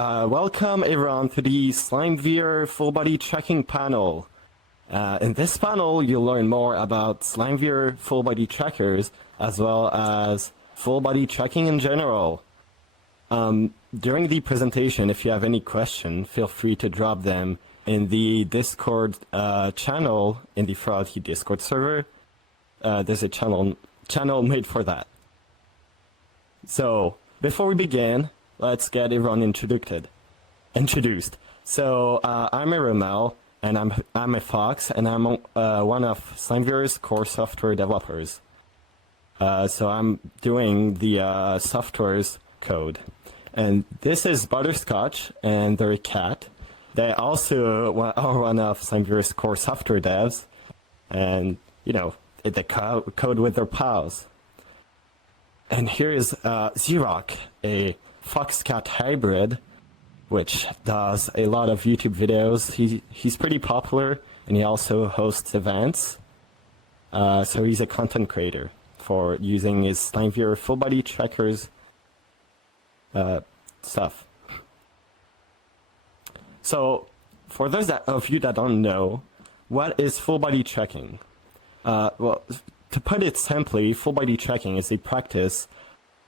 Welcome everyone to the SlimeVR FullBody tracking panel. In this panel, you'll learn more about SlimeVR FullBody trackers as well as FullBody tracking in general. During the presentation, if you have any question, feel free to drop them in the Discord channel in the Furality Discord server. There's a channel made for that. So before we begin, let's get everyone introduced. So I'm Erimel, and I'm a Fox, and I'm one of SlimeVR's core software developers. So I'm doing the software's code. And this is Butterscotch, and they're a cat. They also are one of SlimeVR's core software devs, and you know, they code with their pals. And here is Xerox, a fox-cat hybrid, which does a lot of YouTube videos. He's pretty popular, and he also hosts events. So he's a content creator for using his SlimeVR FullBody trackers stuff. So for those of you that don't know, what is FullBody tracking? Well, to put it simply, FullBody tracking is a practice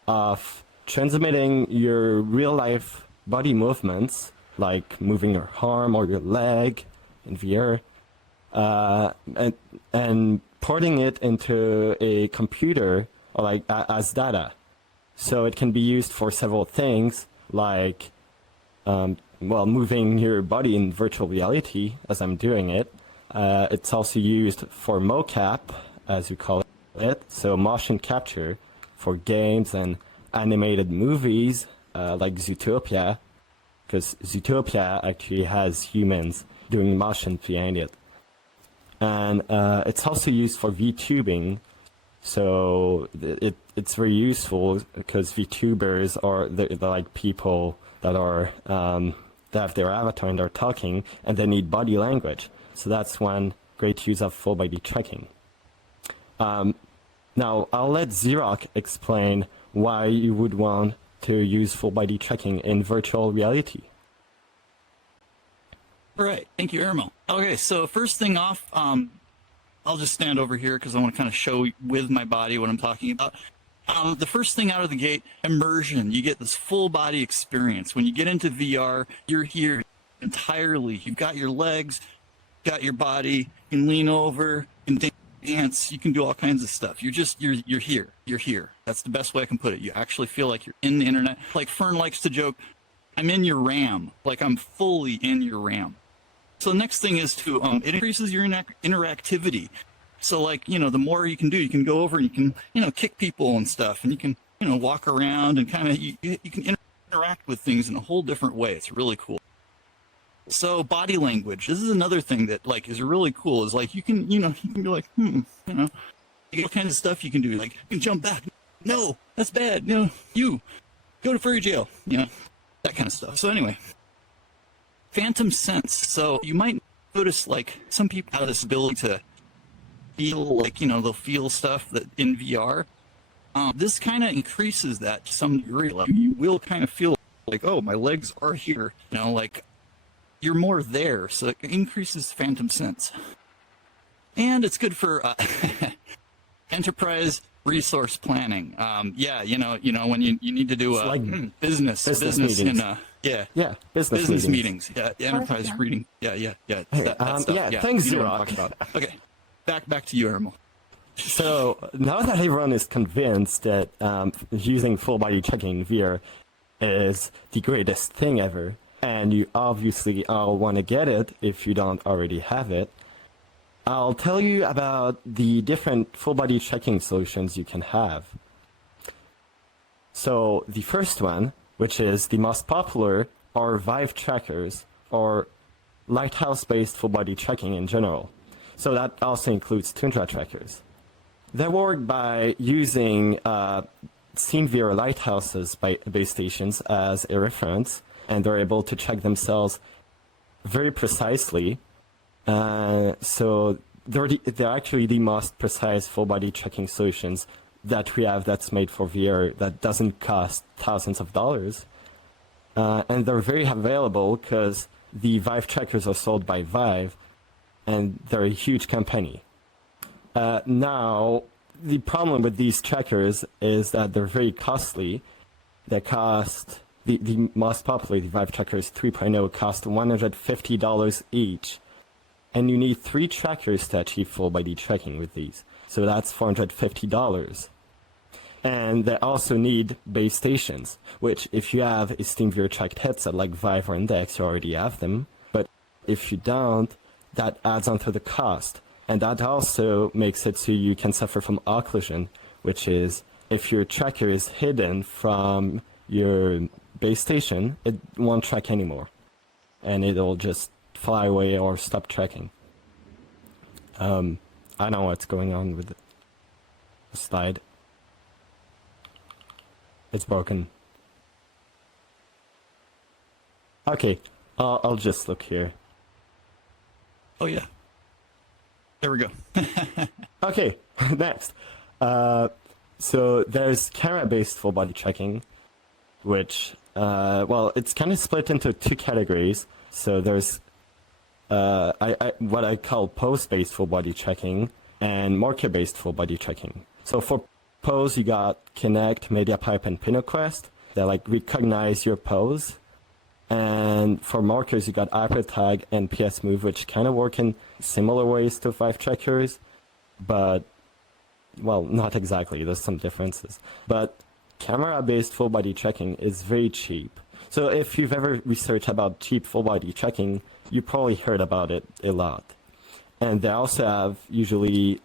of transmitting your real-life body movements, like moving your arm or your leg in VR, and porting it into a computer or like as data. So it can be used for several things, like well, moving your body in virtual reality, as I'm doing it. It's also used for mocap, as we call it, so motion capture for games and animated movies like Zootopia, because Zootopia actually has humans doing motion behind it. And it's also used for VTubing, so it's very useful because VTubers are they're like people that are that have their avatar and they're talking and they need body language. So that's one great use of FullBody tracking. Now I'll let Xerox explain why you would want to use FullBody tracking in virtual reality. All right, thank you, Erimel. Okay, so first thing off, I'll just stand over here because I want to kind of show with my body what I'm talking about. The first thing out of the gate, immersion. You get this full body experience. When you get into VR, you're here entirely. You've got your legs, got your body, you can lean over, you can dance, you can do all kinds of stuff. You're here. That's the best way I can put it. You actually feel like you're in the internet. Like Fern likes to joke, I'm in your RAM. Like I'm fully in your RAM. So the next thing is to, it increases your interactivity. So like, you know, the more you can do, you can go over and you can, you know, kick people and stuff, and you can, you know, walk around and kind of, you can interact with things in a whole different way. It's really cool. So body language, this is another thing that like is really cool, is like you can, you know, you can be like, you know, what kind of stuff you can do. Like you can jump back. No, that's bad. You know, you go to furry jail, you know, that kind of stuff. So anyway, phantom sense. So you might notice like some people have this ability to feel, like, you know, they'll feel stuff that in VR. This kind of increases that to some degree. Like you will kind of feel like, oh, my legs are here, you know, like you're more there, so it increases phantom sense. And it's good for enterprise resource planning. Yeah, you know, when you need to do like business meetings. And business meetings. Yeah, enterprise reading. Yeah. Hey, that stuff. yeah, thanks, Xerox. Okay, back to you, Erimel. So now that everyone is convinced that using FullBody tracking in VR is the greatest thing ever, and you obviously all want to get it if you don't already have it, I'll tell you about the different FullBody tracking solutions you can have. So the first one, which is the most popular, are Vive trackers, or lighthouse-based FullBody tracking in general. So that also includes Tundra trackers. They work by using SlimeVR lighthouses base stations as a reference, and they're able to check themselves very precisely. So they're actually the most precise FullBody tracking solutions that we have that's made for VR that doesn't cost thousands of dollars. and they're very available because the Vive trackers are sold by Vive, and they're a huge company. Now, the problem with these trackers is that they're very costly. They cost, the most popular, the Vive trackers 3.0, cost $150 each. And you need 3 trackers to achieve full-body tracking with these. So that's $450. And they also need base stations, which if you have a SlimeVR tracked headset like Vive or Index, you already have them. But if you don't, that adds on to the cost. And that also makes it so you can suffer from occlusion, which is if your tracker is hidden from your base station, it won't track anymore. And it'll just fly away or stop tracking. I don't know what's going on with the slide. It's broken. Okay, I'll just look here. Oh yeah. There we go. Okay, next. So there's Camerabased full-body tracking, which, well, it's kind of split into 2 categories. So there's what I call pose-based full-body tracking and marker-based full-body tracking. So for pose, you got Kinect, MediaPipe, and PinoQuest that like recognize your pose. And for markers, you got HyperTag and PS Move, which kind of work in similar ways to Vive trackers, but, well, not exactly. There's some differences. But camera-based full-body tracking is very cheap. So if you've ever researched about cheap full-body tracking, you probably heard about it a lot. And they also have usually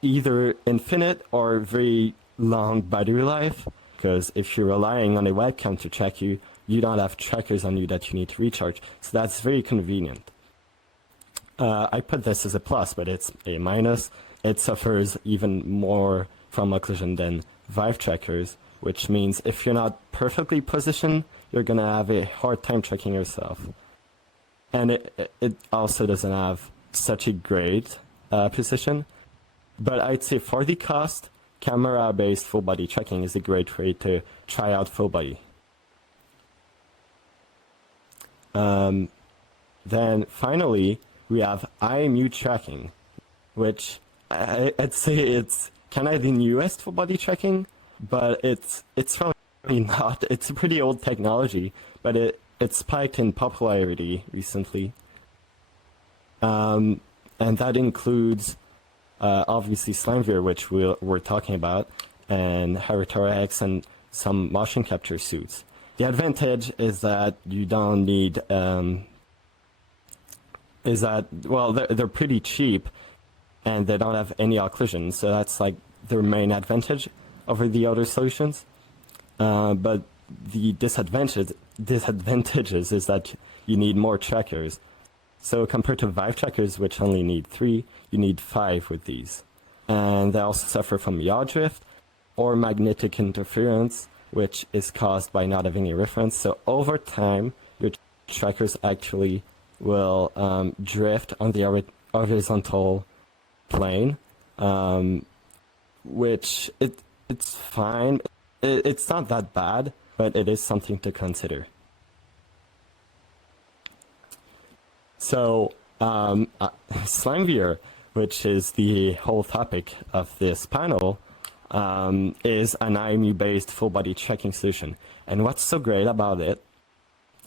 either infinite or very long battery life, because if you're relying on a webcam to track you, you don't have trackers on you that you need to recharge. So that's very convenient. I put this as a plus, but it's a minus. It suffers even more from occlusion than Vive trackers, which means if you're not perfectly positioned, you're going to have a hard time tracking yourself. And it also doesn't have such a great precision. But I'd say for the cost, camera-based full-body tracking is a great way to try out full-body. Then finally, we have IMU tracking, which I'd say it's kind of the newest full-body tracking, but it's probably not. It's a pretty old technology, but it spiked in popularity recently. And that includes obviously SlimeVR, which we're talking about, and HyperTX and some motion capture suits. The advantage is that you don't need, they're pretty cheap and they don't have any occlusion, so that's like their main advantage over the other solutions. But the disadvantages is that you need more trackers. So compared to Vive trackers, which only need 3, you need 5 with these. And they also suffer from yaw drift or magnetic interference, which is caused by not having a reference. So over time, your trackers actually will drift on the horizontal plane, which it's fine. It's not that bad, but it is something to consider. So SlimeVR, which is the whole topic of this panel, is an IMU-based full-body tracking solution. And what's so great about it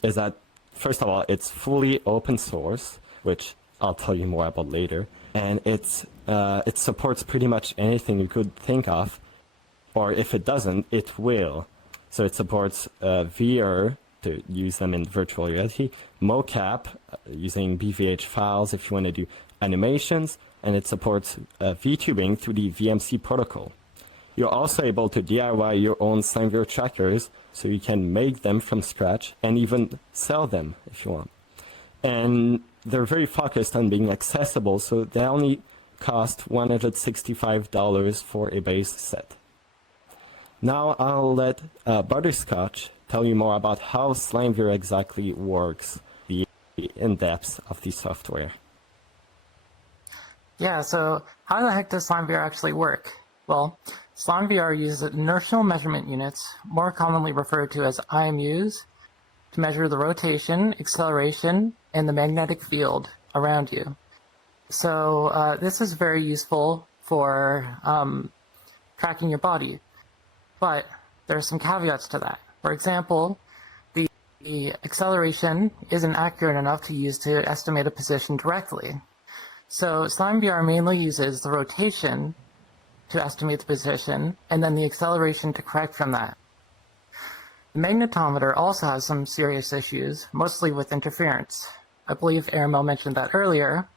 is that, first of all, it's fully open source, which I'll tell you more about later. And it supports pretty much anything you could think of, or if it doesn't, it will. So it supports VR, to use them in virtual reality, mocap, using BVH files if you want to do animations, and it supports VTubing through the VMC protocol. You're also able to DIY your own SlimeVR trackers, so you can make them from scratch and even sell them if you want. And they're very focused on being accessible, so they only cost $165 for a base set. Now I'll let Butterscotch tell you more about how SlimeVR exactly works, the in-depth of the software. Yeah, so how the heck does SlimeVR actually work? Well, SlimeVR uses inertial measurement units, more commonly referred to as IMUs, to measure the rotation, acceleration, and the magnetic field around you. So this is very useful for tracking your body, but there are some caveats to that. For example, the acceleration isn't accurate enough to use to estimate a position directly. So SlimeVR mainly uses the rotation to estimate the position, and then the acceleration to correct from that. The magnetometer also has some serious issues, mostly with interference. I believe Erimel mentioned that earlier,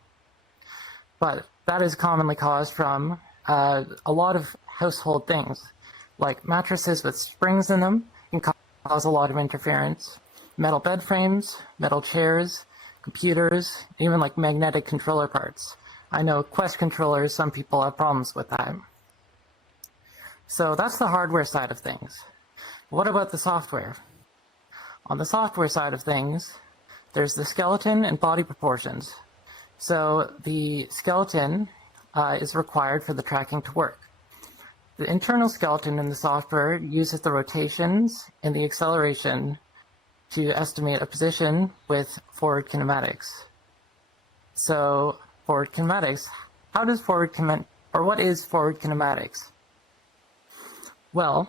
but that is commonly caused from a lot of household things, like mattresses with springs in them can cause a lot of interference, metal bed frames, metal chairs, computers, even like magnetic controller parts. I know Quest controllers, some people have problems with that. So that's the hardware side of things. What about the software? On the software side of things, there's the skeleton and body proportions. So the skeleton is required for the tracking to work. The internal skeleton in the software uses the rotations and the acceleration to estimate a position with forward kinematics. So forward kinematics, what is forward kinematics? Well,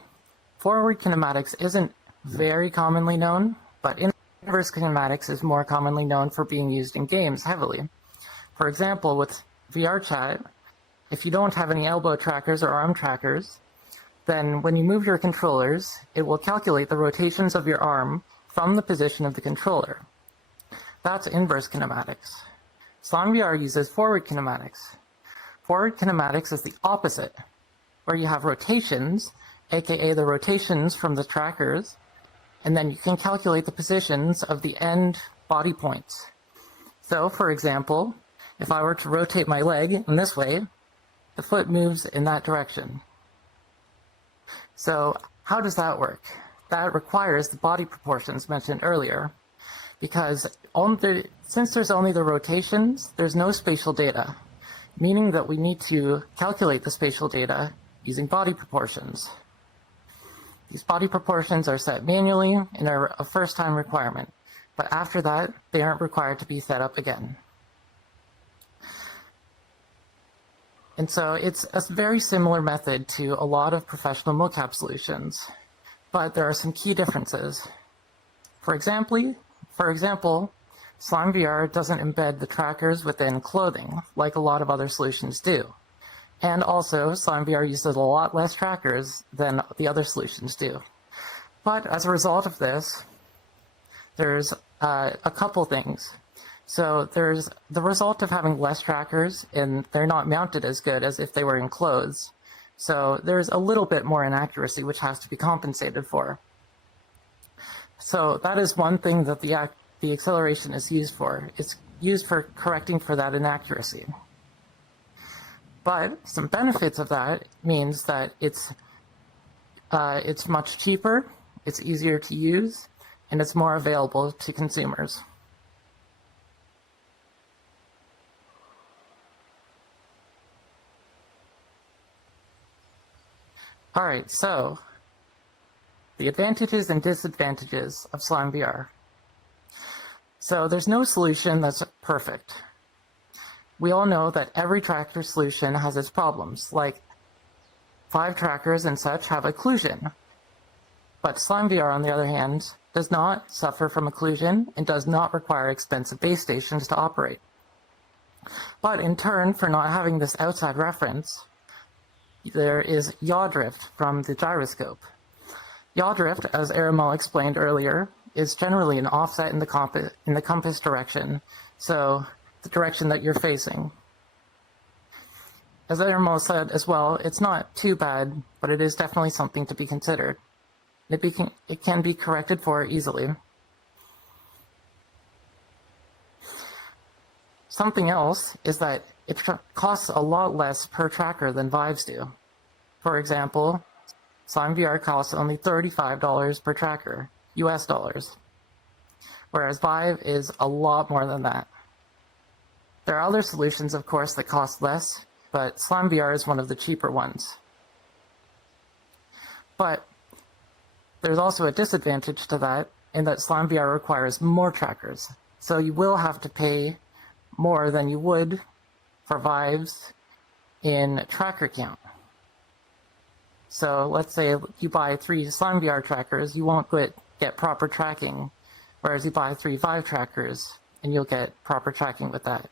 forward kinematics isn't very commonly known, but inverse kinematics is more commonly known for being used in games heavily. For example, with VR chat, if you don't have any elbow trackers or arm trackers, then when you move your controllers, it will calculate the rotations of your arm from the position of the controller. That's inverse kinematics. SlimeVR uses forward kinematics. Forward kinematics is the opposite, where you have rotations, aka the rotations from the trackers, and then you can calculate the positions of the end body points. So, for example, if I were to rotate my leg in this way, the foot moves in that direction. So, how does that work? That requires the body proportions mentioned earlier, because since there's only the rotations, there's no spatial data, meaning that we need to calculate the spatial data using body proportions. These body proportions are set manually and are a first-time requirement, but after that, they aren't required to be set up again. And so it's a very similar method to a lot of professional mocap solutions, but there are some key differences. For example, SlimeVR doesn't embed the trackers within clothing like a lot of other solutions do. And also, SlimeVR uses a lot less trackers than the other solutions do. But as a result of this, there's a couple things. So there's the result of having less trackers, and they're not mounted as good as if they were in clothes. So there's a little bit more inaccuracy which has to be compensated for. So that is one thing that the acceleration is used for. It's used for correcting for that inaccuracy. But some benefits of that means that it's much cheaper, it's easier to use, and it's more available to consumers. Alright, so the advantages and disadvantages of SlimeVR. So there's no solution that's perfect. We all know that every tracker solution has its problems, like Vive trackers and such have occlusion. But SlimeVR, on the other hand, does not suffer from occlusion and does not require expensive base stations to operate. But in turn, for not having this outside reference, there is yaw drift from the gyroscope. Yaw drift, as Erimel explained earlier, is generally an offset in the compass direction, so the direction that you're facing. As Erimel said as well, it's not too bad, but it is definitely something to be considered. It can be corrected for easily. Something else is that it costs a lot less per tracker than Vives do. For example, SlimeVR costs only $35 per tracker, US dollars, whereas Vive is a lot more than that. There are other solutions, of course, that cost less, but SlimeVR is one of the cheaper ones. But there's also a disadvantage to that, in that SlimeVR requires more trackers. So you will have to pay more than you would for Vives in tracker count. So let's say you buy 3 SlimeVR trackers, you won't get proper tracking, whereas you buy 3 Vive trackers and you'll get proper tracking with that.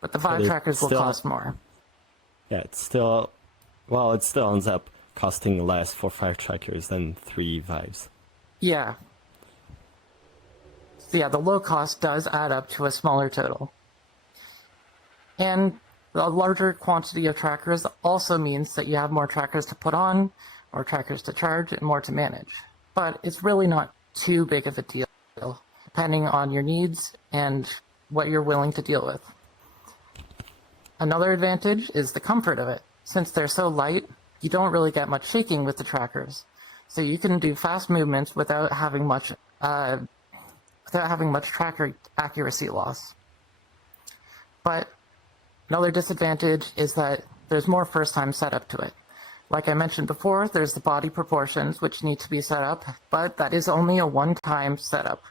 But the Vive trackers will cost more. Yeah, it still ends up costing less for 5 trackers than 3 Vives. Yeah. So yeah, the low cost does add up to a smaller total. And the larger quantity of trackers also means that you have more trackers to put on, more trackers to charge, and more to manage. But it's really not too big of a deal, depending on your needs and what you're willing to deal with. Another advantage is the comfort of it. Since they're so light, you don't really get much shaking with the trackers. So you can do fast movements without having much tracker accuracy loss. But another disadvantage is that there's more first-time setup to it. Like I mentioned before, there's the body proportions which need to be set up, but that is only a one-time setup.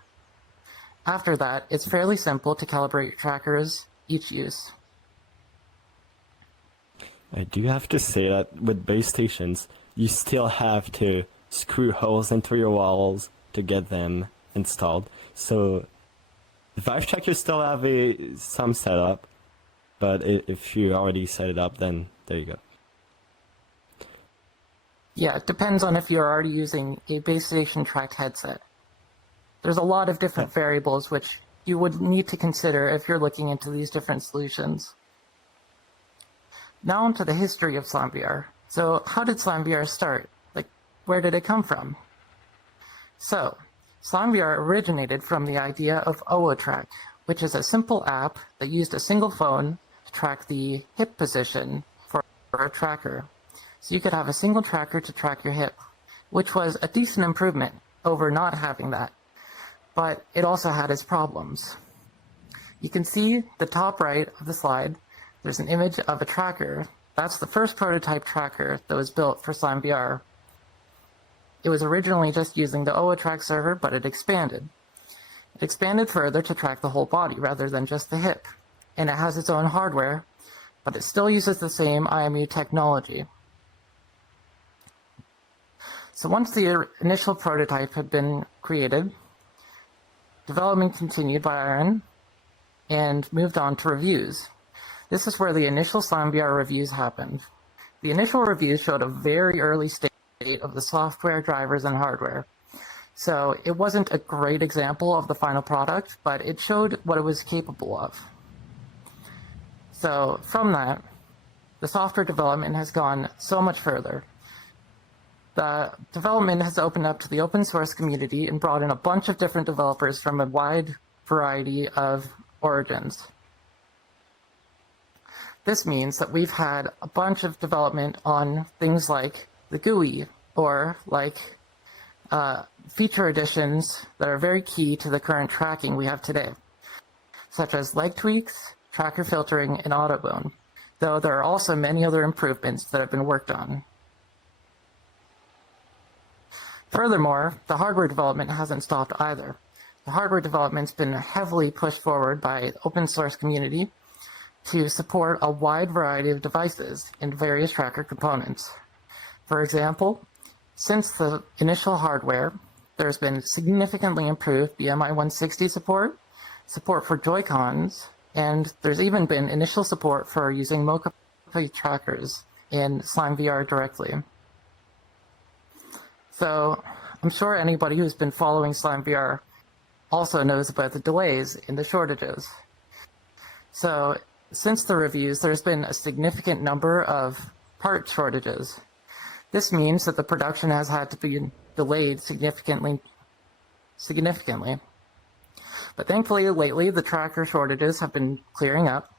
After that, it's fairly simple to calibrate your trackers each use. I do have to say that with base stations, you still have to screw holes into your walls to get them installed. So the Vive trackers still have some setup, but if you already set it up, then there you go. Yeah, it depends on if you're already using a base station tracked headset. There's a lot of different variables which you would need to consider if you're looking into these different solutions. Now onto the history of SlimeVR. So how did SlimeVR start? Like, where did it come from? So, SlimeVR originated from the idea of owoTrack, which is a simple app that used a single phone to track the hip position for a tracker. So you could have a single tracker to track your hip, which was a decent improvement over not having that. But it also had its problems. You can see the top right of the slide, there's an image of a tracker. That's the first prototype tracker that was built for SlimeVR. It was originally just using the owoTrack server, but it expanded. It expanded further to track the whole body rather than just the hip. And it has its own hardware, but it still uses the same IMU technology. So once the initial prototype had been created, development continued by Iron and moved on to reviews. This is where the initial SlimeVR reviews happened. The initial reviews showed a very early state of the software, drivers, and hardware. So it wasn't a great example of the final product, but it showed what it was capable of. So from that, the software development has gone so much further. The development has opened up to the open source community and brought in a bunch of different developers from a wide variety of origins. This means that we've had a bunch of development on things like the GUI or like feature additions that are very key to the current tracking we have today, such as leg tweaks, tracker filtering, and autobone, though there are also many other improvements that have been worked on. Furthermore, the hardware development hasn't stopped either. The hardware development's been heavily pushed forward by the open source community to support a wide variety of devices and various tracker components. For example, since the initial hardware, there's been significantly improved BMI 160 support for Joy-Cons, and there's even been initial support for using Mocha trackers in SlimeVR directly. So I'm sure anybody who's been following SlimeVR also knows about the delays in the shortages. So since the reviews, there's been a significant number of part shortages. This means that the production has had to be delayed significantly. But thankfully, lately, the tracker shortages have been clearing up,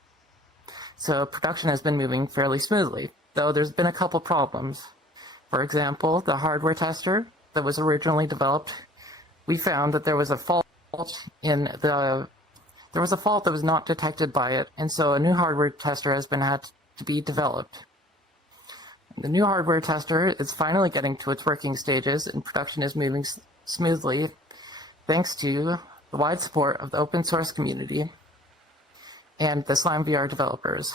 so production has been moving fairly smoothly, though there's been a couple problems. For example, the hardware tester that was originally developed, we found that there was a fault that was not detected by it, and so a new hardware tester has had to be developed. The new hardware tester is finally getting to its working stages, and production is moving smoothly, thanks to the wide support of the open source community and the SlimeVR developers.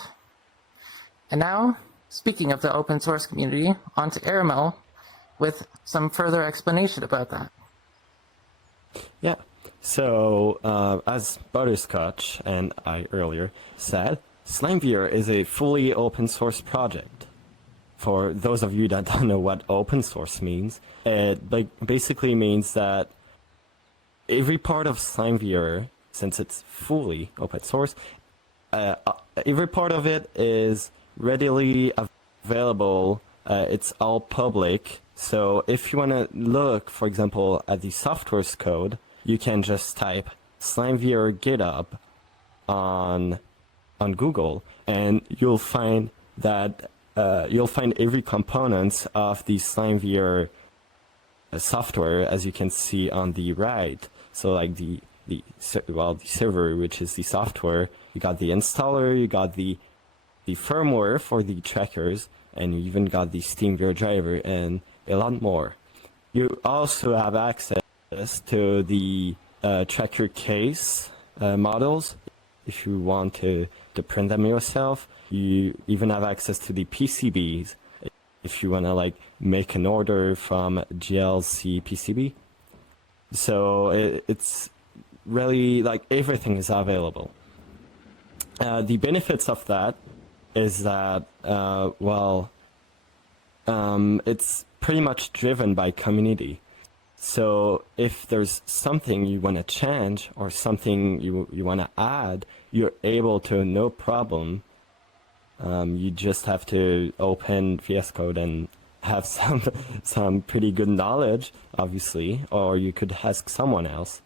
And now, speaking of the open source community, on to Erimel with some further explanation about that. Yeah. So, as Butterscotch and I earlier said, SlimeVR is a fully open source project. For those of you that don't know what open source means, it basically means that every part of SlimeVR, since it's fully open source, every part of it is readily available. It's all public. So if you want to look, for example, at the software's code, you can just type SlimeVR GitHub on Google, and you'll find that you'll find every component of the SlimeVR software, as you can see on the right. So like the server, which is the software, you got the installer, you got the firmware for the trackers, and you even got the SteamVR driver and a lot more. You also have access to the tracker case models if you want to print them yourself. You even have access to the PCBs if you want to like make an order from GLC PCB. So it's really like everything is available. The benefits of that is that, it's pretty much driven by community. So if there's something you want to change or something you want to add, you're able to, no problem. You just have to open VS Code and have some pretty good knowledge, obviously, or you could ask someone else.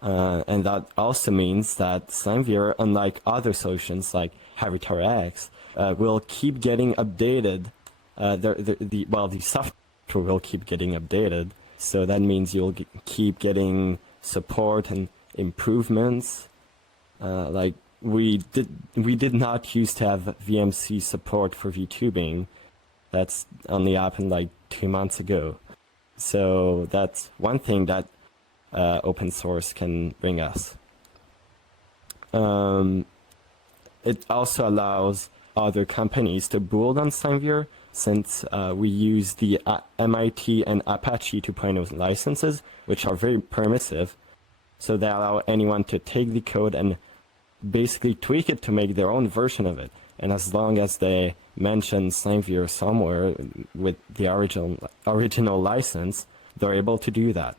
And that also means that SlimeVR, unlike other solutions like HyperX, will keep getting updated. The software will keep getting updated. So that means you'll keep getting support and improvements. Like we did not used to have VMC support for VTubing. That's only happened like 2 months ago. So that's one thing that open source can bring us. It also allows other companies to build on SlimeVR, since we use the MIT and Apache 2.0 licenses, which are very permissive. So they allow anyone to take the code and basically tweak it to make their own version of it. And as long as they mention SlimeVR somewhere with the original license, they're able to do that.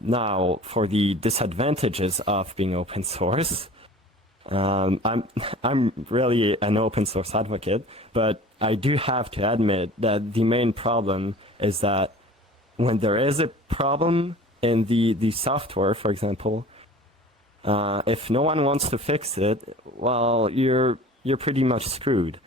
Now, for the disadvantages of being open source, I'm really an open source advocate, but I do have to admit that the main problem is that when there is a problem in the software, for example, if no one wants to fix it, well, you're pretty much screwed.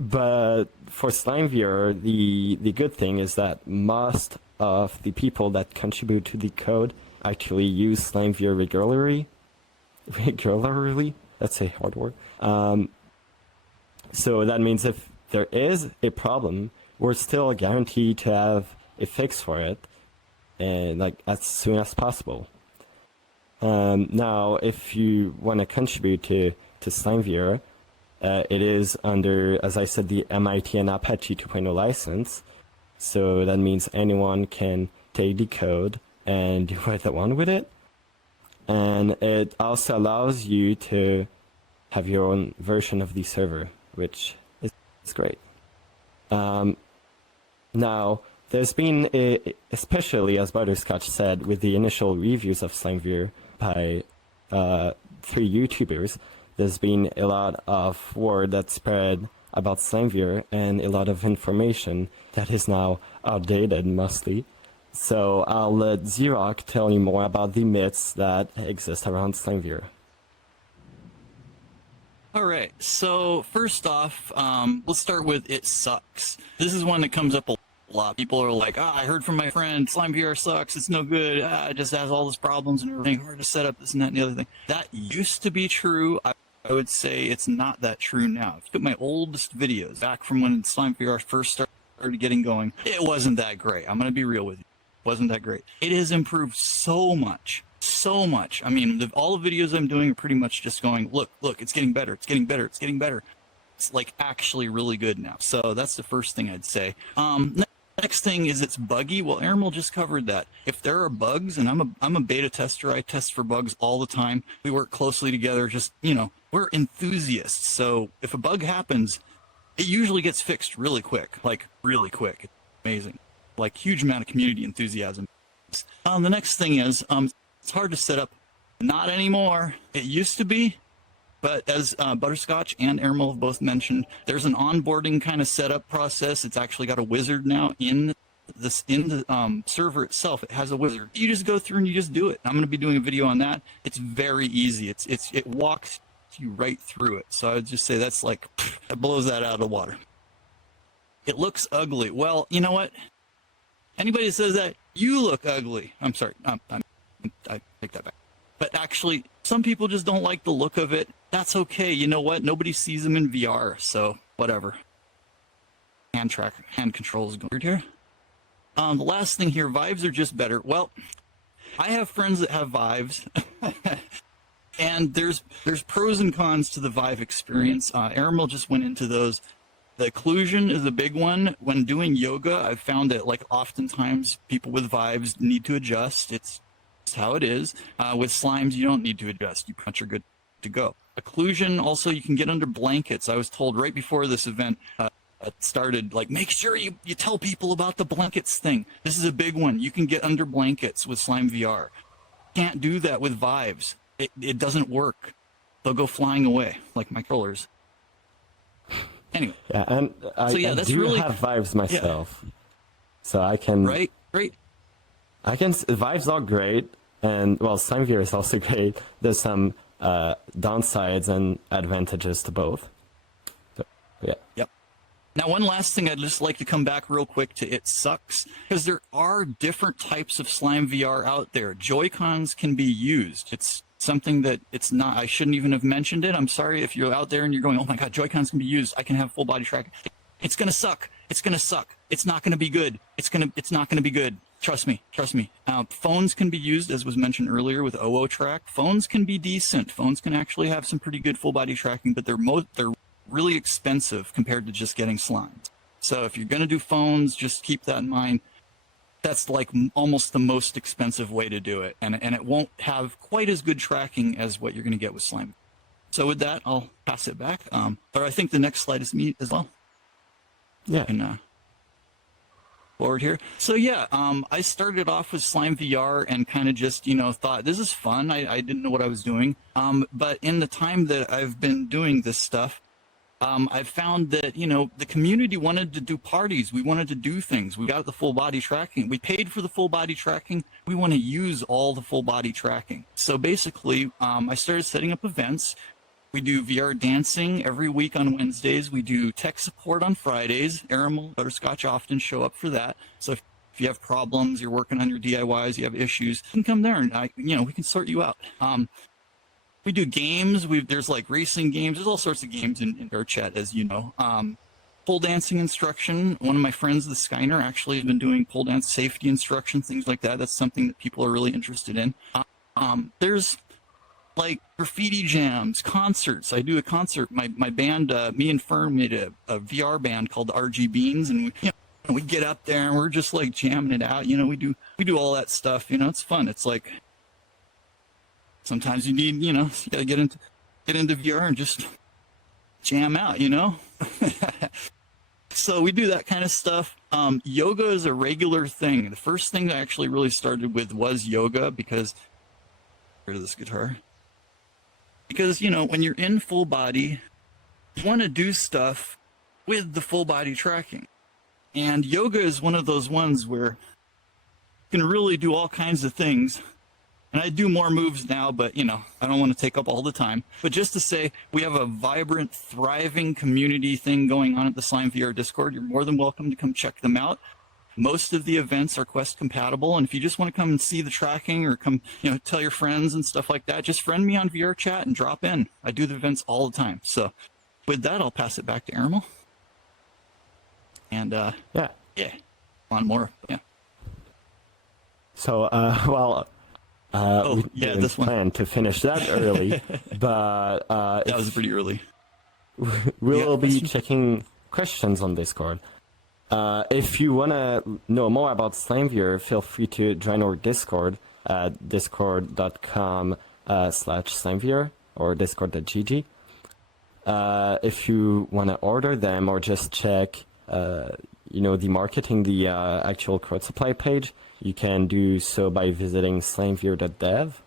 But for SlimeVR, the good thing is that most of the people that contribute to the code actually use SlimeVR regularly. That's a hard word. So that means if there is a problem, we're still guaranteed to have a fix for it, and like as soon as possible. Now, if you want to contribute to SlimeVR, it is under, as I said, the MIT and Apache 2.0 license. So that means anyone can take the code and do what they want with it. And it also allows you to have your own version of the server, which is great. Now, there's been, especially as Butterscotch said, with the initial reviews of SlimeVR by 3 YouTubers, there's been a lot of word that spread about SlimeVR and a lot of information that is now outdated mostly. So I'll let Xerox tell you more about the myths that exist around SlimeVR. All right, so first off, let's start with it sucks. This is one that comes up a lot. People are like, I heard from my friend, SlimeVR sucks, it's no good, it just has all these problems and everything, hard to set up, this and that and the other thing. That used to be true. I would say it's not that true now. If you look at my oldest videos, back from when SlimeVR first started getting going, it wasn't that great. I'm going to be real with you. wasn't that great. It has improved so much. So much. I mean, all the videos I'm doing are pretty much just going, look, it's getting better, it's getting better, it's getting better. It's like actually really good now. So that's the first thing I'd say. Next thing is it's buggy. Well, Erimel just covered that. If there are bugs, and I'm a beta tester, I test for bugs all the time. We work closely together. Just, you know, we're enthusiasts. So if a bug happens, it usually gets fixed really quick, like really quick. It's amazing. Like huge amount of community enthusiasm. The next thing is, it's hard to set up. Not anymore. It used to be, but as Butterscotch and Erimel have both mentioned, there's an onboarding kind of setup process. It's actually got a wizard now in the server itself. It has a wizard. You just go through and you just do it. I'm going to be doing a video on that. It's very easy. It walks you right through it. So I would just say that's like, it blows that out of the water. It looks ugly. Well, you know what? Anybody that says that, you look ugly. I'm sorry. I take that back. But actually, some people just don't like the look of it. That's okay. You know what? Nobody sees them in VR, so whatever. Hand controls going here. The last thing here, Vives are just better. Well, I have friends that have Vives, and there's pros and cons to the Vive experience. Erimel just went into those. The occlusion is a big one. When doing yoga, I've found that like oftentimes people with Vives need to adjust. It's how it is. With slimes, you don't need to adjust. You pretty much are good to go. Occlusion, also, you can get under blankets. I was told right before this event started, like, make sure you tell people about the blankets thing. This is a big one. You can get under blankets with SlimeVR. Can't do that with Vives. It doesn't work. They'll go flying away, like my controllers. Anyway. Yeah, and I do really have Vives myself. Yeah. So I can... Right. Vives are great, and well, SlimeVR is also great. There's some downsides and advantages to both. So, yeah. Yep. Now, one last thing I'd just like to come back real quick to it sucks, because there are different types of SlimeVR out there. Joy-Cons can be used. It's something that it's not, I shouldn't even have mentioned it. I'm sorry if you're out there and you're going, oh my God, Joy-Cons can be used. I can have full body tracking. It's going to suck. It's going to suck. It's not going to be good. It's not going to be good. Trust me. Phones can be used, as was mentioned earlier, with owoTrack. Phones can be decent. Phones can actually have some pretty good full body tracking, but they're really expensive compared to just getting slimes. So if you're going to do phones, just keep that in mind. That's like almost the most expensive way to do it, and it won't have quite as good tracking as what you're going to get with slime. So with that, I'll pass it back. But I think the next slide is me as well. Yeah. And, forward here. So yeah, I started off with SlimeVR and kind of just, thought this is fun. I didn't know what I was doing. But in the time that I've been doing this stuff, I've found that, the community wanted to do parties. We wanted to do things. We got the full body tracking. We paid for the full body tracking. We want to use all the full body tracking. So basically, I started setting up events. We do VR dancing every week on Wednesdays. We do tech support on Fridays. Erimel, Butterscotch often show up for that. So if you have problems, you're working on your DIYs, you have issues, you can come there and we can sort you out. We do games. There's like racing games. There's all sorts of games in our chat, as you know. Pole dancing instruction. One of my friends, the Skyner, actually has been doing pole dance safety instruction, things like that. That's something that people are really interested in. There's like graffiti jams, concerts. I do a concert. My band, me and Fern made a VR band called the RG Beans, and we get up there and we're just like jamming it out. We do all that stuff. It's fun. It's like sometimes you need, you gotta get into VR and just jam out. So we do that kind of stuff. Yoga is a regular thing. The first thing I actually really started with was yoga because rid of this guitar. Because, when you're in full body, you want to do stuff with the full body tracking. And yoga is one of those ones where you can really do all kinds of things. And I do more moves now, but, I don't want to take up all the time. But just to say, we have a vibrant, thriving community thing going on at the SlimeVR Discord. You're more than welcome to come check them out. Most of the events are Quest compatible, and if you just want to come and see the tracking or come, tell your friends and stuff like that, just friend me on VR chat and drop in. I do the events all the time. So with that, I'll pass it back to Erimel. And yeah, on more, yeah. So, we yeah, didn't this one. plan to finish that early, but That was pretty early. we'll Yeah, be question? checking questions on Discord. If you want to know more about SlimeVR, feel free to join our Discord at discord.com/SlimeVR or discord.gg. If you want to order them or just check, the marketing, the actual code supply page, you can do so by visiting SlimeVR.dev.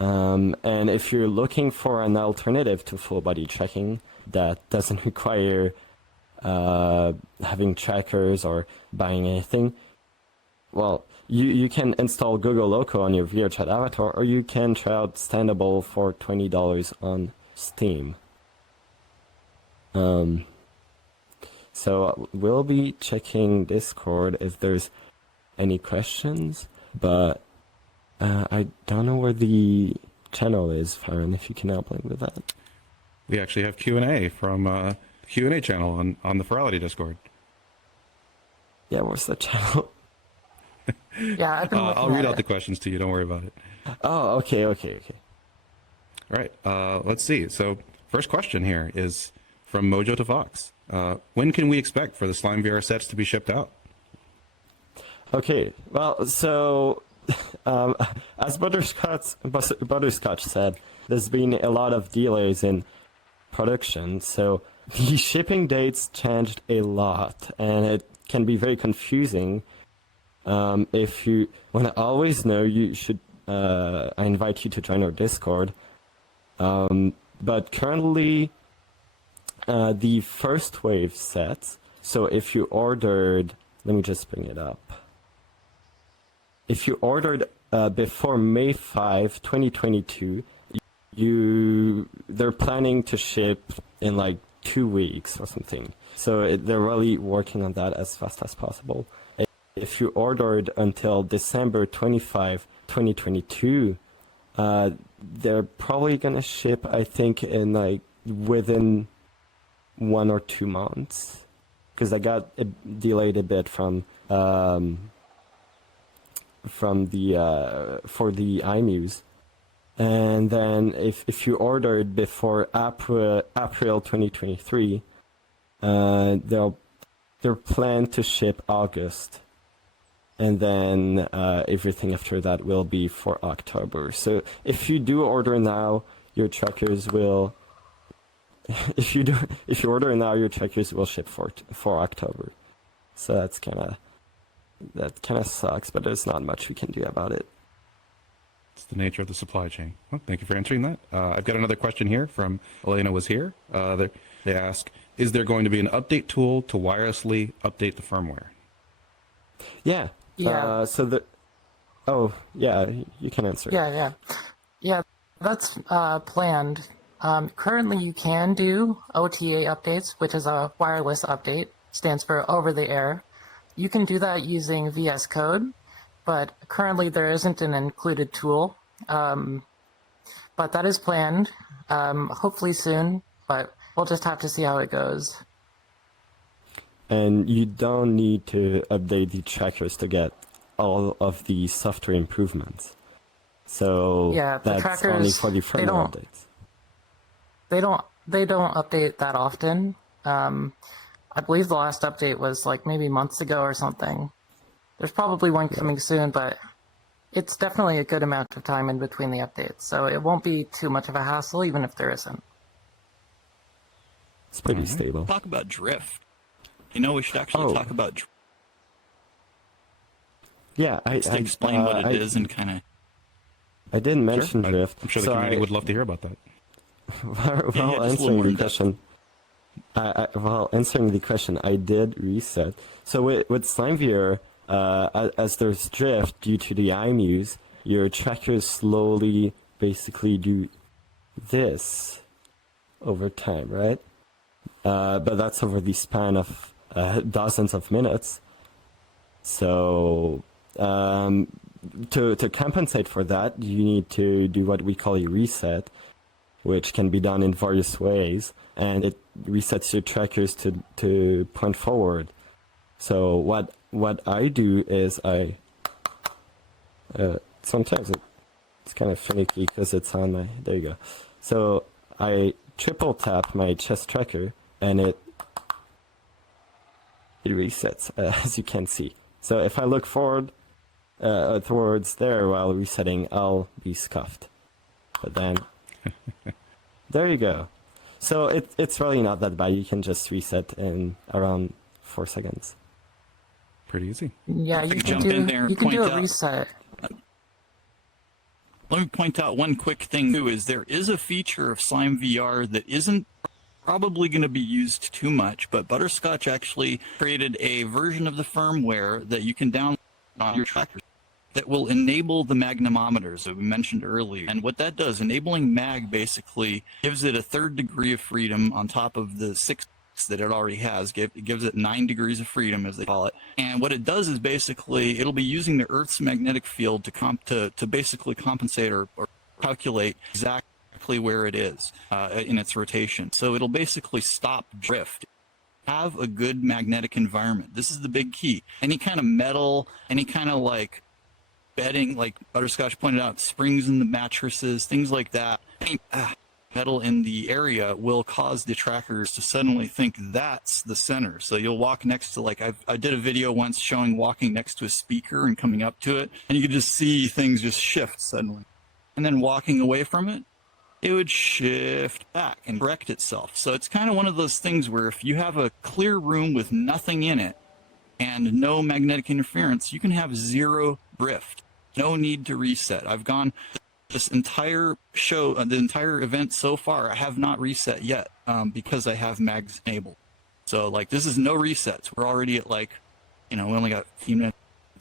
And if you're looking for an alternative to FullBody tracking that doesn't require having trackers or buying anything, well, you can install Google Loco on your VRChat avatar, or you can try out Standable for $20 on Steam. So we'll be checking Discord if there's any questions, but I don't know where the channel is, Firon, if you can help me with that. We actually have Q&A from Q&A channel on the Furality Discord. Yeah, where's the channel? Yeah, I've been looking I'll read at out the it. questions to you. Don't worry about it. Oh, okay. All right. Let's see. So first question here is from Mojo to Fox. When can we expect for the SlimeVR sets to be shipped out? Okay, well, so as Butterscotch said, there's been a lot of delays in production, so the shipping dates changed a lot, and it can be very confusing. If you want to always know, you should. I invite you to join our Discord. But currently, the first wave sets. So if you ordered, let me just bring it up. If you ordered before May 5, 2022, they're planning to ship in like 2 weeks or something. So they're really working on that as fast as possible. If you ordered until December 25, 2022, they're probably gonna ship, I think, in like within 1 or 2 months, because I got delayed a bit from the for the iMuse. And then if you ordered before April 2023, they're planned to ship August, and then everything after that will be for October. So if you do order now, your trackers will. If you order now, your trackers will ship for October. So that kind of sucks, but there's not much we can do about it. It's the nature of the supply chain. Well, thank you for answering that. I've got another question here from Elena was here. They ask, is there going to be an update tool to wirelessly update the firmware? Yeah. Oh, yeah, you can answer. Yeah, that's planned. Currently, you can do OTA updates, which is a wireless update, stands for over the air. You can do that using VS Code, but currently there isn't an included tool. But that is planned, hopefully soon, but we'll just have to see how it goes. And you don't need to update the trackers to get all of the software improvements. So Yeah, the that's trackers, only for the firmware updates. They don't update that often. I believe the last update was like maybe months ago or something. There's probably one coming soon, but it's definitely a good amount of time in between the updates, so it won't be too much of a hassle, even if there isn't. It's pretty stable. Talk about drift. We should actually talk about drift. Yeah, Just to explain what it is and kind of. I didn't mention drift. I'm sure the community would love to hear about that. While answering the question, answering the question, I did reset. So with SlimeVR, as there's drift due to the iMuse, your trackers slowly basically do this over time, right? But that's over the span of dozens of minutes. So to compensate for that, you need to do what we call a reset, which can be done in various ways, and it resets your trackers to point forward. So what I do is I Sometimes it's kind of finicky because it's on my, there you go. So I triple tap my chest tracker and it resets, as you can see. So if I look forward towards there while resetting, I'll be scuffed. But then, there you go. So it's really not that bad. You can just reset in around 4 seconds. Pretty easy. Yeah, you can jump in there and you can do point a out- reset. Let me point out one quick thing too, is there is a feature of SlimeVR that isn't probably going to be used too much, but Butterscotch actually created a version of the firmware that you can download on your trackers that will enable the magnemometers that we mentioned earlier. And what that does, enabling mag basically gives it a 3rd degree of freedom on top of the 6 that it already has. It gives it 9 degrees of freedom, as they call it. And what it does is basically it'll be using the Earth's magnetic field to basically compensate or calculate exactly where it is in its rotation. So it'll basically stop drift. Have a good magnetic environment. This is the big key. Any kind of metal, any kind of like bedding, like Butterscotch pointed out, springs in the mattresses, things like that. Any metal in the area will cause the trackers to suddenly think that's the center. So you'll walk next to, like, I did a video once showing walking next to a speaker and coming up to it, and you could just see things just shift suddenly. And then walking away from it, it would shift back and correct itself. So it's kind of one of those things where if you have a clear room with nothing in it and no magnetic interference, you can have 0 drift. No need to reset. I've gone this entire show, the entire event so far, I have not reset yet because I have mags enabled. So like this is no resets. We're already at like, we only got a few minutes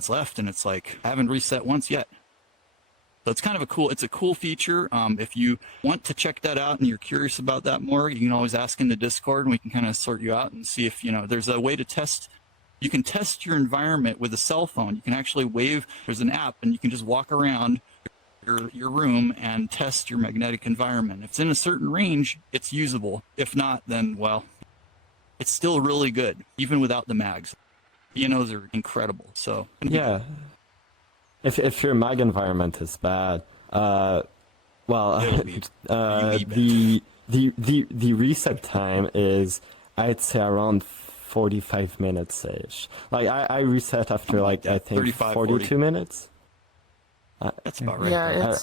left, and it's like I haven't reset once yet. So it's kind of it's a cool feature. If you want to check that out and you're curious about that more, you can always ask in the Discord, and we can kind of sort you out and see if there's a way to test. You can test your environment with a cell phone. You can actually wave. There's an app, and you can just walk around your room and test your magnetic environment. If it's in a certain range, it's usable. If not, then, well, it's still really good, even without the mags. Those are incredible. So Yeah. If your mag environment is bad, It'll be the reset time is, I'd say, around 45 minutes-ish. Like I reset after I think 35, 42 40. minutes. that's about right. Yeah,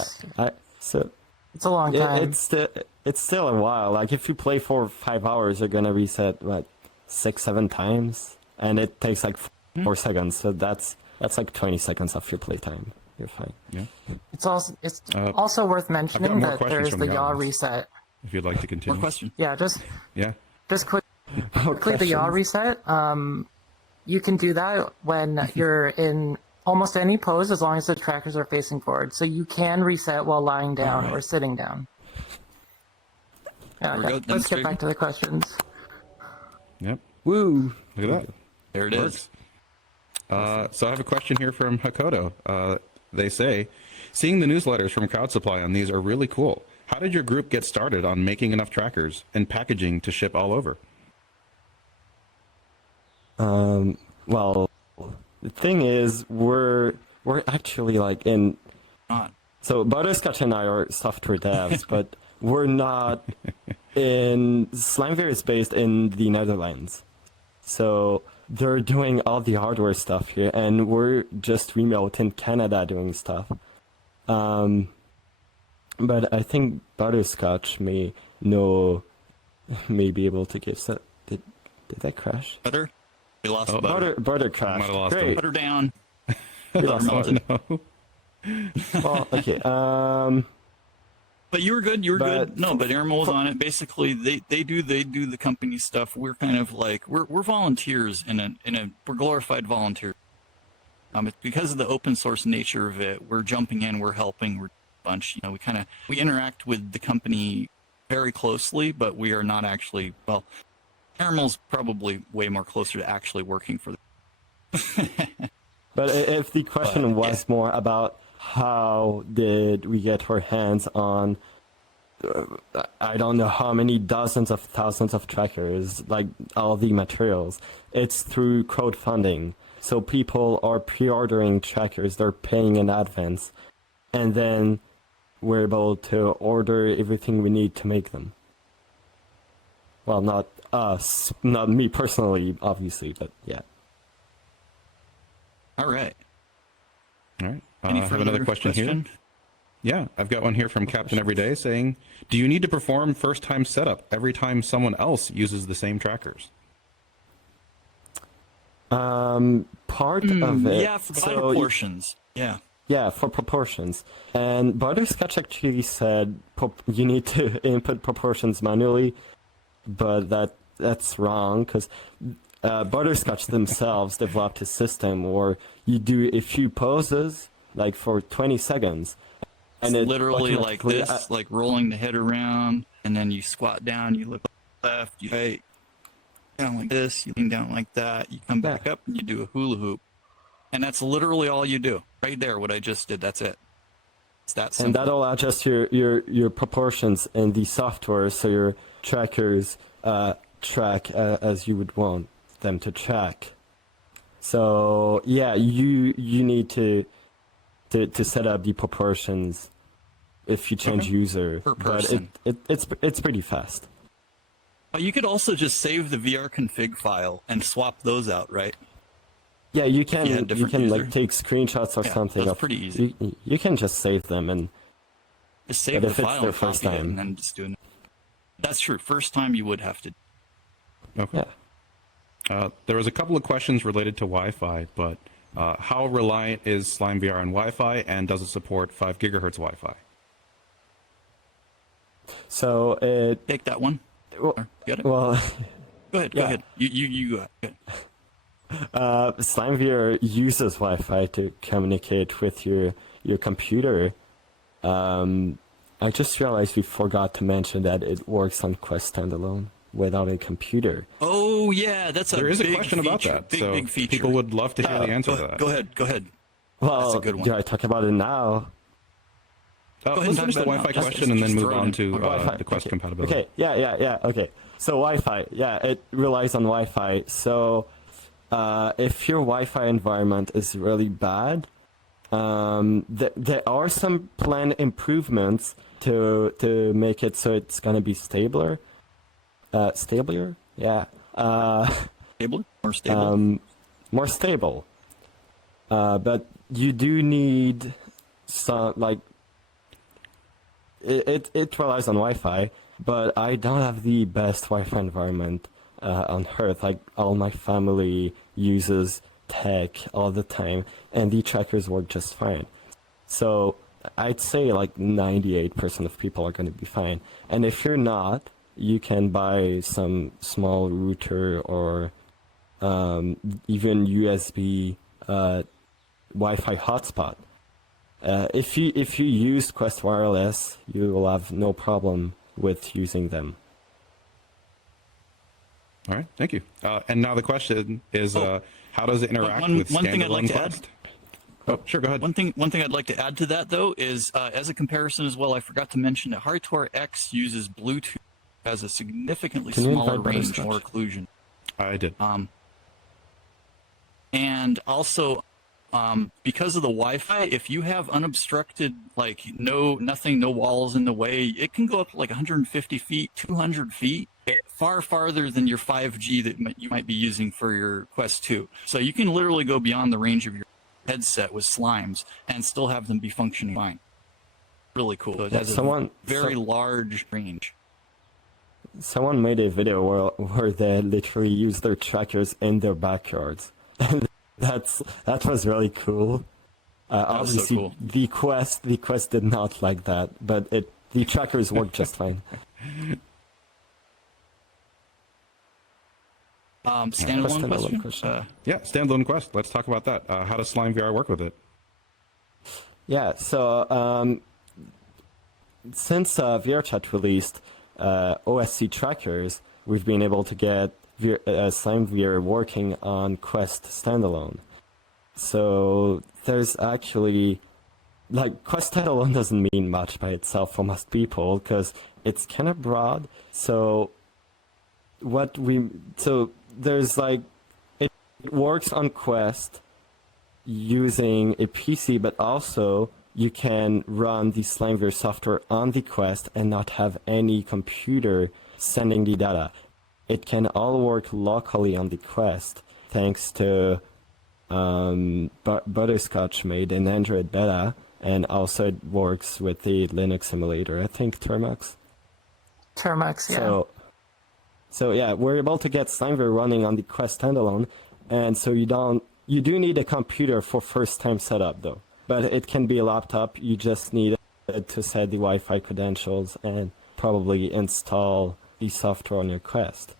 So it's a long time. it's still a while. Like if you play for 5 hours, you're gonna reset 6-7 times, and it takes like 4 seconds. So that's like 20 seconds of your playtime. You're fine. Yeah. It's also worth mentioning more that questions there's from the the yaw audience. reset. If you'd like to More continue. question. Yeah, just Yeah. quickly the yaw reset. You can do that when you're in almost any pose as long as the trackers are facing forward. So you can reset while lying down or sitting down. Yeah, There we go. okay. Let's get Demonstrating. back to the questions. Yep. Woo! Look at that. There it is. So I have a question here from Hakoto. They say, seeing the newsletters from Crowd Supply on these are really cool. How did your group get started on making enough trackers and packaging to ship all over? Well, the thing is, we're actually in. Not. So Butterscotch and I are software devs, but we're not in. SlimeVR is based in the Netherlands, so they're doing all the hardware stuff here, and we're just remote in Canada doing stuff. But I think Butterscotch may be able to give. So did that crash? Butter? We lost butter. Butter crash. Might have lost Great. Butter down. We lost melted. butter. Well, okay. But you were good. You were But good. No, but Erimel was on it. Basically, they do the company stuff. We're kind of like we're volunteers we're glorified volunteers. It's because of the open source nature of it. We're jumping in. We're helping. We're a bunch. We interact with the company very closely, but we are not actually. Well, Erimel's probably way more closer to actually working for them. But if the question was more about how did we get our hands on, I don't know how many dozens of thousands of trackers, like all the materials, it's through crowdfunding. So people are pre-ordering trackers, they're paying in advance, and then we're able to order everything we need to make them. Well, not us, not me personally, obviously, but yeah. All right. All right. Any I have further another question here. Yeah, I've got one here from Captain Everyday saying, do you need to perform first-time setup every time someone else uses the same trackers? Part of it. Yeah, for proportions. Yeah. Yeah, for proportions. And Butterscotch actually said you need to input proportions manually, but that's wrong, because Butterscotch themselves developed a system where you do a few poses, like for 20 seconds. And it's literally like this, like rolling the head around, and then you squat down, you look left, you right, down like this, you lean down like that, you come back up, and you do a hula hoop. And that's literally all you do. Right there, what I just did, that's it. It's that simple. And that'll adjust your proportions in the software, so your trackers track as you would want them to track. So yeah, you need to set up the proportions if you change user, per person. But it's pretty fast. But you could also just save the VR config file and swap those out, right? Yeah, you can like take screenshots or something. That's pretty easy. You can just save them and just save the file and first copy it time. and then just do it. That's true. First time you would have to. Okay. Yeah. There was a couple of questions related to Wi-Fi, but how reliant is SlimeVR on Wi-Fi, and does it support 5 gigahertz Wi-Fi? So Take that one. Well, Get it? well Go ahead. Go ahead. You go ahead. SlimeVR uses Wi-Fi to communicate with your computer. I just realized we forgot to mention that it works on Quest standalone without a computer. Oh yeah, that's a There is a big question about feature, that, big, so big feature. people would love to hear the answer to that. Go ahead. Well, That's a good one. do I talk about it now? ahead and Let's talk finish the about it Wi-Fi now. question and then Just move throw it on in. to Wi-Fi, the Quest okay. compatibility. Okay, yeah, okay. So Wi-Fi, yeah, it relies on Wi-Fi. So if your Wi-Fi environment is really bad, there are some planned improvements to make it so it's gonna be stabler. Stabler? Yeah. Stable or stable? More stable. But you do need some, like, it relies on Wi-Fi, but I don't have the best Wi-Fi environment on Earth. Like, all my family uses tech all the time, and the trackers work just fine. So I'd say like 98% of people are going to be fine. And if you're not, you can buy some small router or even USB Wi-Fi hotspot. If you use Quest Wireless, you will have no problem with using them. All right, thank you. And now the question is, how does it interact with one thing I'd like standalone to add. Quest? Oh, sure, go ahead. One thing I'd like to add to that though is as a comparison as well, I forgot to mention that Hardware X uses Bluetooth, has a significantly Can you smaller invite range, Butterscotch? more occlusion. I did. And also, because of the Wi-Fi, if you have unobstructed, like nothing, no walls in the way, it can go up to like 150 feet, 200 feet, far farther than your 5G that you might be using for your Quest 2. So you can literally go beyond the range of your headset with slimes and still have them be functioning fine. Really cool. So it has a very large range. Someone made a video where they literally use their trackers in their backyards. That was really cool. Obviously, so cool. the Quest did not like that, but the trackers work just fine. Standalone question? Yeah, standalone Quest. Let's talk about that. How does SlimeVR work with it? Yeah, so since VRChat released OSC trackers, we've been able to get SlimeVR working on Quest standalone. So there's actually, like, Quest standalone doesn't mean much by itself for most people because it's kind of broad. So there's like, it works on Quest using a PC, but also you can run the SlimeVR software on the Quest and not have any computer sending the data. It can all work locally on the Quest, thanks to Butterscotch made an Android beta, and also it works with the Linux emulator, I think Termux. Termux, yeah. So yeah, we're able to get SlimeVR running on the Quest standalone, and so you do need a computer for first time setup though. But it can be a laptop, you just need to set the Wi-Fi credentials and probably install the software on your Quest.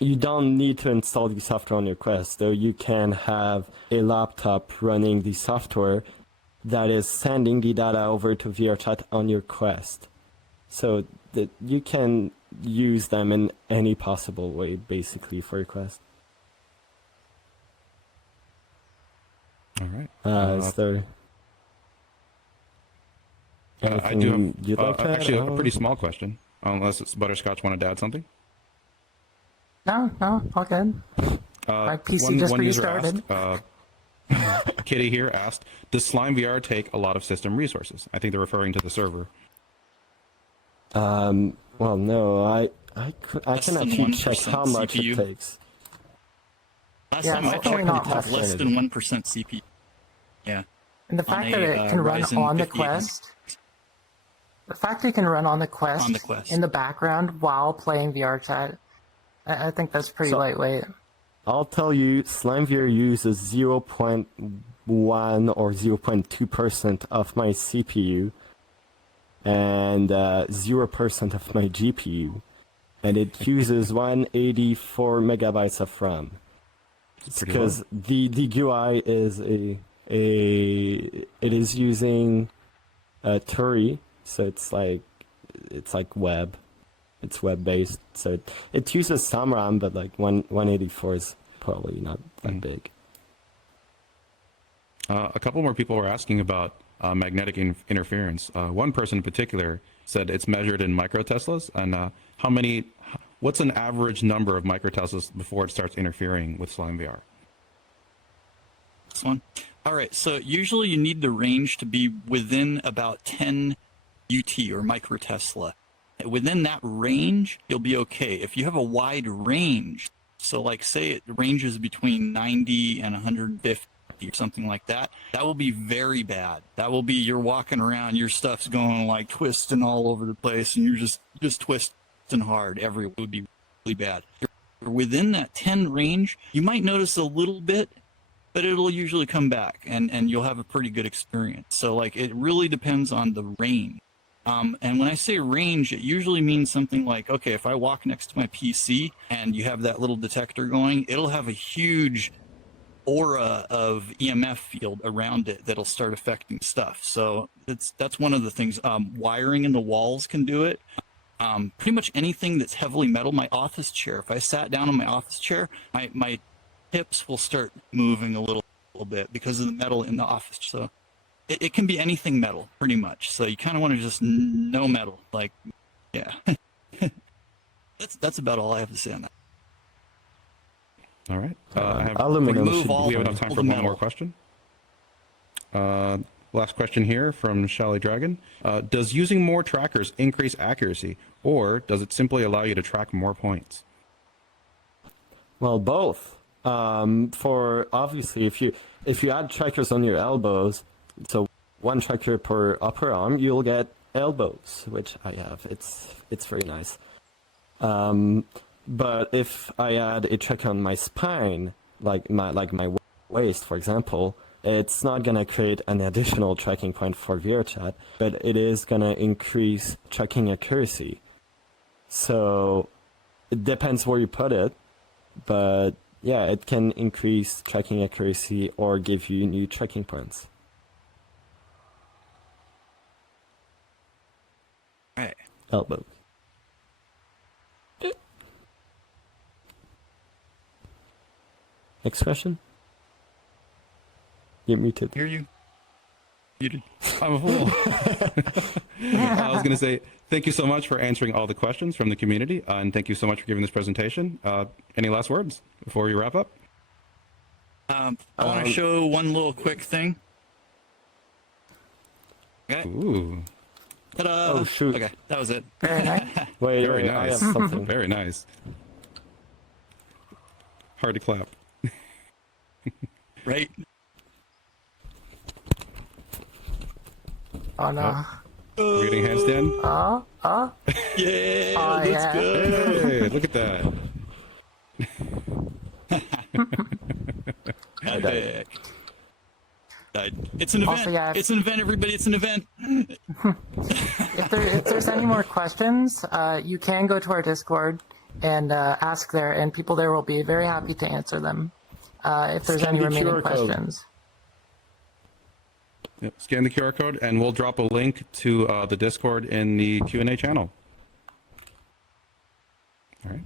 You don't need to install the software on your Quest, though you can have a laptop running the software that is sending the data over to VRChat on your Quest. So that you can use them in any possible way, basically, for your Quest. All right. Is there I do anything you'd like have to add? actually a pretty small question, unless it's Butterscotch wanted to add something. No, all good. My PC just restarted. Asked, Kitty here asked, does SlimeVR take a lot of system resources? I think they're referring to the server. Well, no, I can actually check how much CPU. it takes. Last Yeah, time I definitely checked, not it took much. less than 1% CPU. Yeah. And the fact on that a, it can run Ryzen on the 5800. Quest, the fact that it can run on the Quest, in the background while playing VRChat, I think that's pretty lightweight. I'll tell you, SlimeVR uses 0.1 or 0.2% of my CPU and 0% of my GPU, and it uses 184 megabytes of RAM. Because the GUI is it is using Turi, so it's like web. It's web-based, so it uses some RAM, but like 184 is probably not that big. A couple more people were asking about magnetic interference. One person in particular said it's measured in microteslas, and what's an average number of microteslas before it starts interfering with SlimeVR? This one. All right, so usually you need the range to be within about 10 UT or microtesla. Within that range, you'll be okay. If you have a wide range, so like say it ranges between 90 and 150 or something like that, that will be very bad. That will be you're walking around, your stuff's going like twisting all over the place, and you're just twisting hard everywhere. It would be really bad. Within that 10 range, you might notice a little bit, but it'll usually come back, and you'll have a pretty good experience. So like it really depends on the range. And when I say range, it usually means something like, okay, if I walk next to my PC and you have that little detector going, it'll have a huge aura of EMF field around it that'll start affecting stuff. So that's one of the things. Wiring in the walls can do it. Pretty much anything that's heavily metal. My office chair, if I sat down on my office chair, my hips will start moving a little bit because of the metal in the office. So it can be anything metal, pretty much. So you kind of want to just know metal, like, yeah. That's about all I have to say on that. All right. Aluminum We have enough time for one more question. Last question here from Shelly Dragon. Does using more trackers increase accuracy, or does it simply allow you to track more points? Well, both. For obviously, if you add trackers on your elbows, so one tracker per upper arm, you'll get elbows, which I have. It's very nice. But if I add a tracker on my spine, like my waist, for example, it's not gonna create an additional tracking point for VRChat, but it is gonna increase tracking accuracy. So it depends where you put it, but yeah, it can increase tracking accuracy or give you new tracking points. Right. Elbow. Next question? You're muted. Hear you. I'm a fool. I was going to say thank you so much for answering all the questions from the community, and thank you so much for giving this presentation. Any last words before we wrap up? I want to show one little quick thing. Okay. Ooh, Ta-da! Oh, shoot. Okay, that was it. Very nice. Wait, very wait, I nice. have something. Very nice. Hard to clap. Right? Oh no. We're getting handstand. Yeah, Oh, let's yeah. go. Hey, look at that. Epic. It's an event. Also, yeah. It's an event, everybody. It's an event. If there's any more questions, you can go to our Discord and ask there, and people there will be very happy to answer them. If there's Scan any the remaining QR code. questions. Yep. Scan the QR code, and we'll drop a link to the Discord in the Q&A channel. All right.